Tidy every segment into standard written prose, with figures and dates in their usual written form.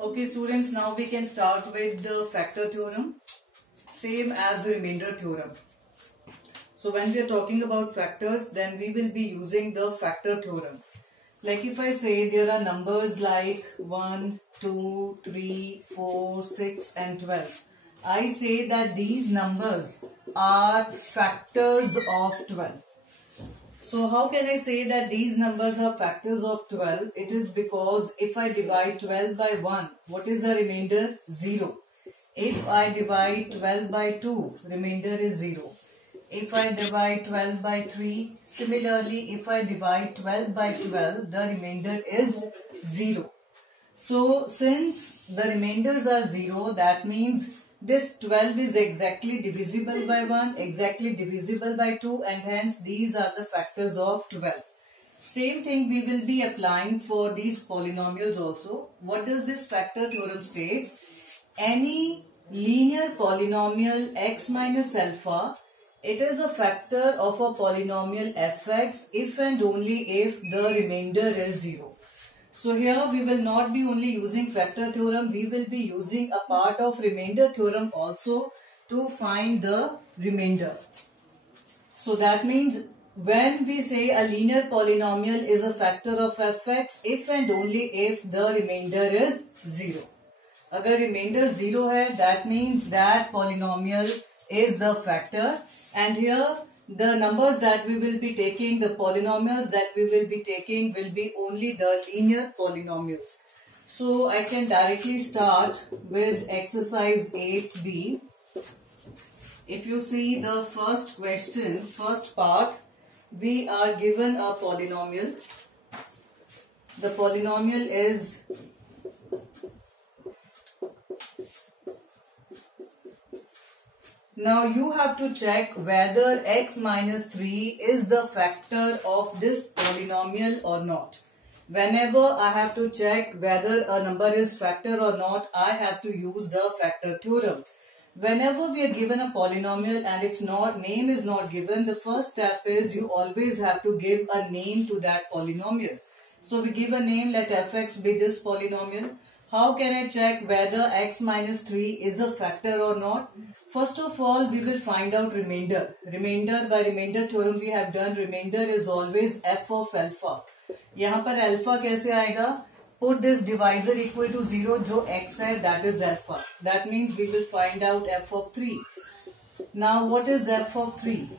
Okay students, now we can start with the factor theorem, same as the remainder theorem. So when we are talking about factors, then we will be using the factor theorem. Like if I say there are numbers like 1, 2, 3, 4, 6 and 12. I say that these numbers are factors of 12. So how can I say that these numbers are factors of 12? It is because if I divide 12 by 1, what is the remainder? 0. If I divide 12 by 2, remainder is 0. If I divide 12 by 3, similarly if I divide 12 by 12, the remainder is 0. So since the remainders are 0, that means this 12 is exactly divisible by 1, exactly divisible by 2, and hence these are the factors of 12. Same thing we will be applying for these polynomials also. What does this factor theorem states? Any linear polynomial x minus alpha, it is a factor of a polynomial fx if and only if the remainder is 0. So here we will not be only using factor theorem, we will be using a part of remainder theorem also to find the remainder. So that means when we say a linear polynomial is a factor of fx if and only if the remainder is 0. Agar remainder 0 hai, that means that polynomial is the factor, and here the numbers that we will be taking, the polynomials that we will be taking will be only the linear polynomials. So I can directly start with exercise 8b. If you see the first question, first part, we are given a polynomial. The polynomial is now you have to check whether x minus 3 is the factor of this polynomial or not. Whenever I have to check whether a number is factor or not, I have to use the factor theorem. Whenever we are given a polynomial and its name is not given, the first step is you always have to give a name to that polynomial. So we give a name, let fx be this polynomial. How can I check whether x minus 3 is a factor or not? First of all, we will find out remainder. Remainder, by remainder theorem we have done, remainder is always f of alpha. यहाँ पर alpha कैसे आएगा? Put this divisor equal to 0, जो x है, that is alpha. That means we will find out f of 3. Now what is f of 3?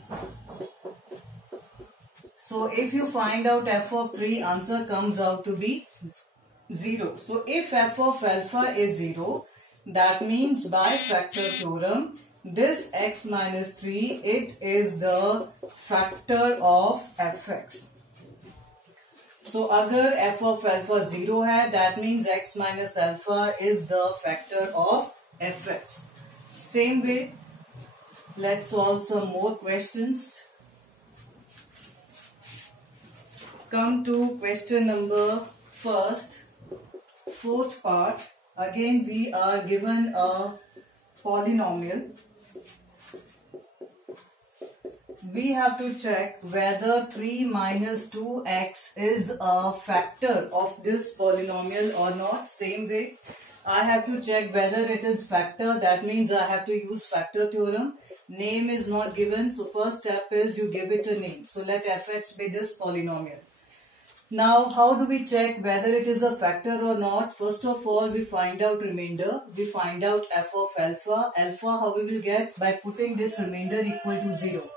So if you find out f of 3, answer comes out to be 0. So if f of alpha is 0, that means by factor theorem, this x minus 3, it is the factor of fx. So agar f of alpha 0 hai, that means x minus alpha is the factor of fx. Same way, let's solve some more questions. Come to question number first. Fourth part, again we are given a polynomial. We have to check whether 3 minus 2x is a factor of this polynomial or not. Same way, I have to check whether it is factor. That means I have to use factor theorem. Name is not given, so first step is you give it a name. So let fx be this polynomial. Now, how do we check whether it is a factor or not? First of all, we find out remainder. We find out f of alpha. Alpha, how we will get? By putting this remainder equal to 0.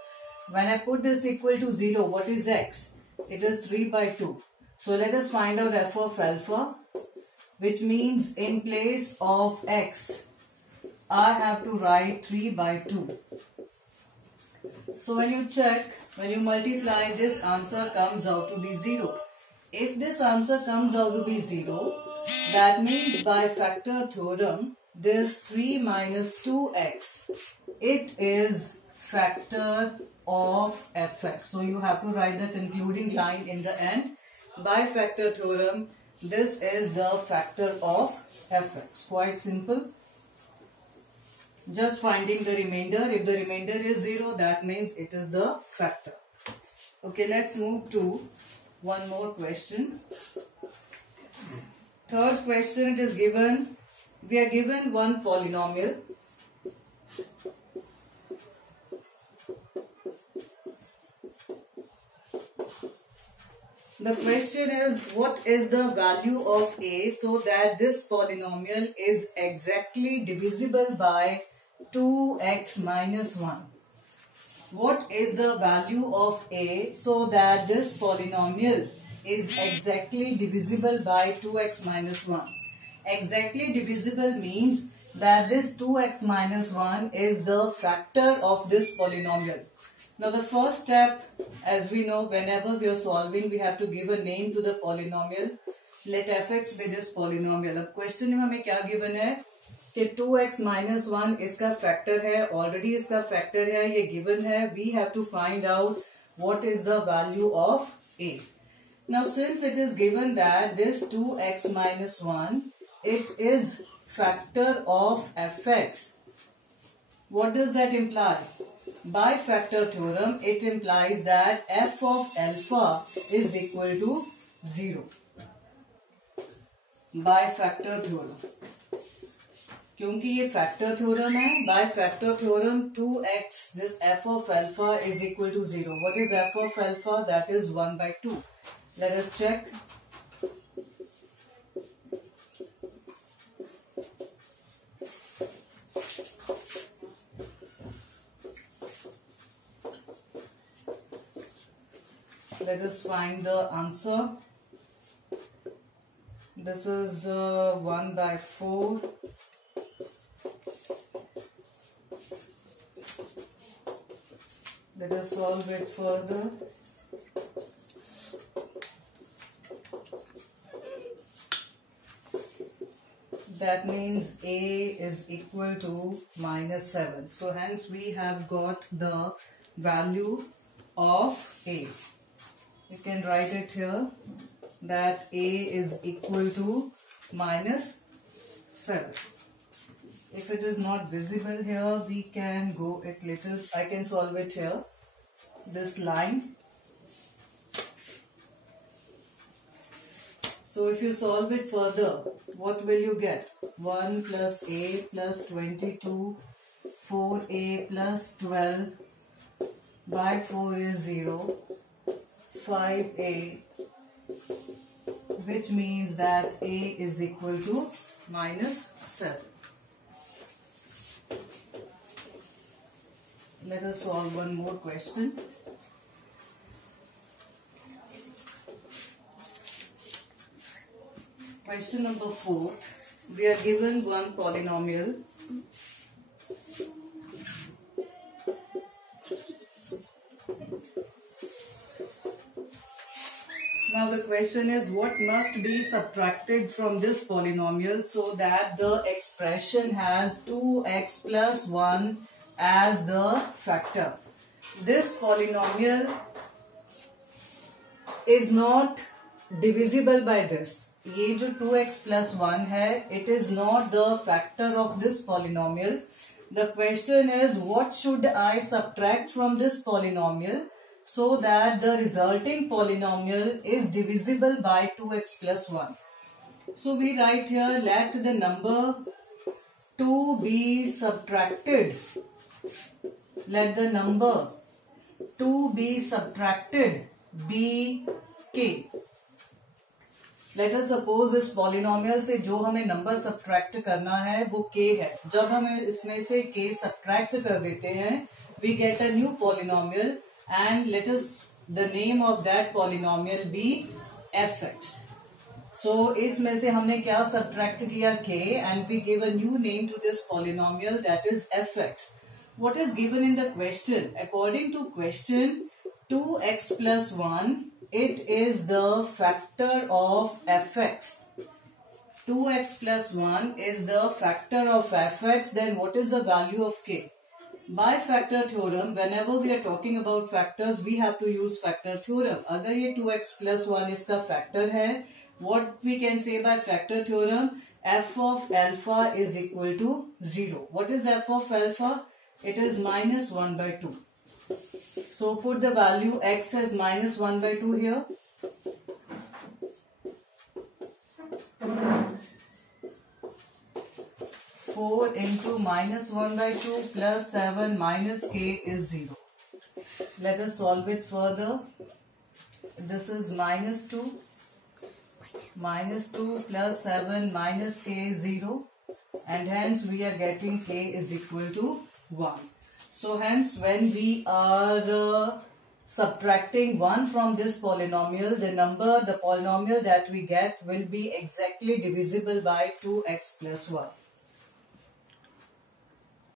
When I put this equal to 0, what is x? It is 3 by 2. So let us find out f of alpha, which means in place of x, I have to write 3 by 2. So when you check, when you multiply, this answer comes out to be 0. If this answer comes out to be 0, that means by factor theorem, this 3 minus 2x, it is factor of fx. So you have to write the concluding line in the end. By factor theorem, this is the factor of fx. Quite simple. Just finding the remainder. If the remainder is 0, that means it is the factor. Okay, let's move to one more question. Third question, it is given, we are given one polynomial. The question is, what is the value of a so that this polynomial is exactly divisible by 2x minus 1? What is the value of a so that this polynomial is exactly divisible by 2x minus 1? Exactly divisible means that this 2x minus 1 is the factor of this polynomial. Now the first step, as we know, whenever we are solving, we have to give a name to the polynomial. Let fx be this polynomial. अब question में हमें क्या given है कि 2x minus 1 इसका factor है, already इसका factor है, ये गिवन है. We have to find out what is the value of a. Now since it is given that this 2x minus 1, it is factor of fx. What does that imply? By factor theorem, it implies that f of alpha is equal to 0. By factor theorem. क्योंकि ये factor theorem है, by factor theorem 2x, this f of alpha is equal to 0. What is f of alpha? That is 1 by 2. Let us check. Let us find the answer. This is 1 by 4. Let us solve it further. That means a is equal to minus 7. So hence we have got the value of a. You can write it here that a is equal to minus 7. If it is not visible here, we can go it little. I can solve it here. This line. So if you solve it further, what will you get? 1 plus a plus 22, 4a plus 12, by 4 is 0, 5a, which means that a is equal to minus 7. Let us solve one more question. Question number 4. We are given one polynomial. Now the question is, what must be subtracted from this polynomial so that the expression has 2x plus 1 as the factor? This polynomial is not divisible by this. ये जो 2x plus 1 है, it is not the factor of this polynomial. The question is, what should I subtract from this polynomial so that the resulting polynomial is divisible by 2x plus 1? So we write here, let the number 2 be subtracted. Let the number 2 be subtracted be k. Let us suppose इस polynomial से जो हमें number subtract करना है वो k है. जब हम इसमें से k subtract कर देते हैं, we get a new polynomial and let us the name of that polynomial be fx. So इसमें से हमने क्या subtract किया k and we give a new name to this polynomial, that is fx. What is given in the question? According to question, 2x plus 1, it is the factor of fx. 2x plus 1 is the factor of fx. Then what is the value of k? By factor theorem, whenever we are talking about factors, we have to use factor theorem. अगर ये 2x plus 1 इसका factor है, what we can say by factor theorem? F of alpha is equal to 0. What is f of alpha? It is minus 1 by 2. So put the value x as minus 1 by 2 here. 4 into minus 1 by 2 plus 7 minus k is 0. Let us solve it further. This is minus 2 plus 7 minus k is 0, and hence we are getting k is equal to 1. So hence when we are subtracting 1 from this polynomial, the polynomial that we get will be exactly divisible by 2x plus 1.